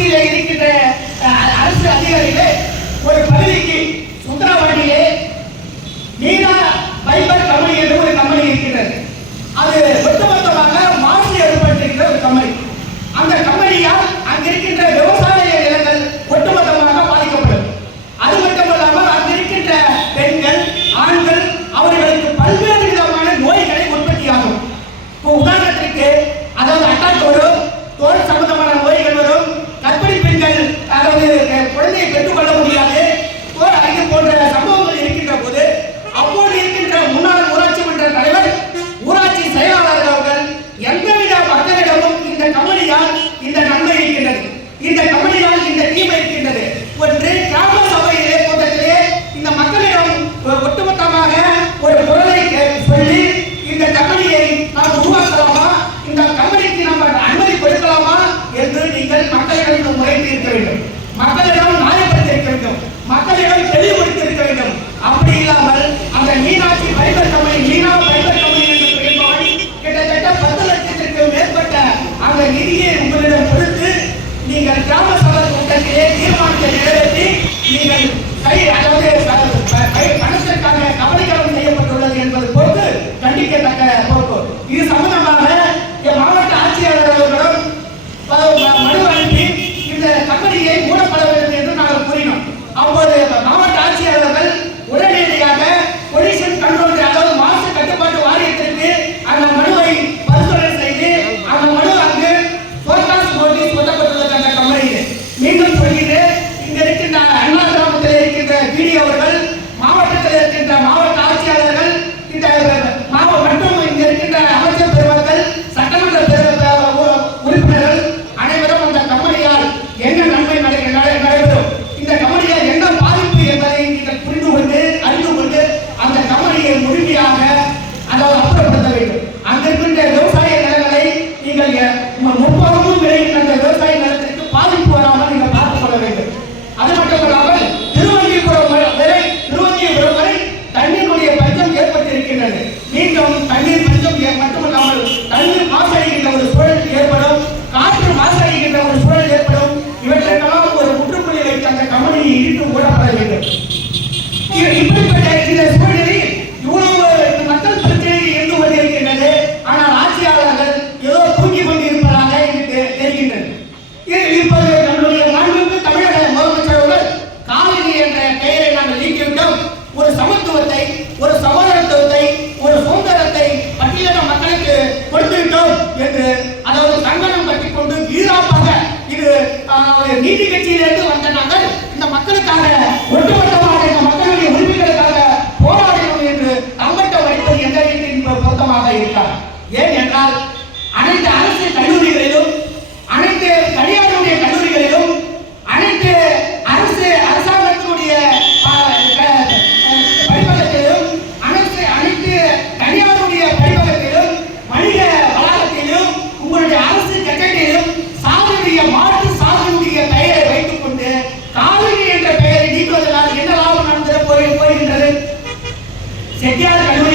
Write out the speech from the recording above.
ஆட்சியில் இருக்கின்ற அரசு அதிகாரிகளே ஒரு பகுதிக்கு சுந்தரவாடியிலே நீரா பைபர் கம்பெனி என்று ஒரு கம்பெனி இருக்கிறது அது ஒட்டுமொத்தமாக மாசு ஏற்பட்டிருக்கிற ஒரு கம்பெனி. வேண்டும் மீண்டும் பன்னீர் yang gini kecil itu akan Chettiar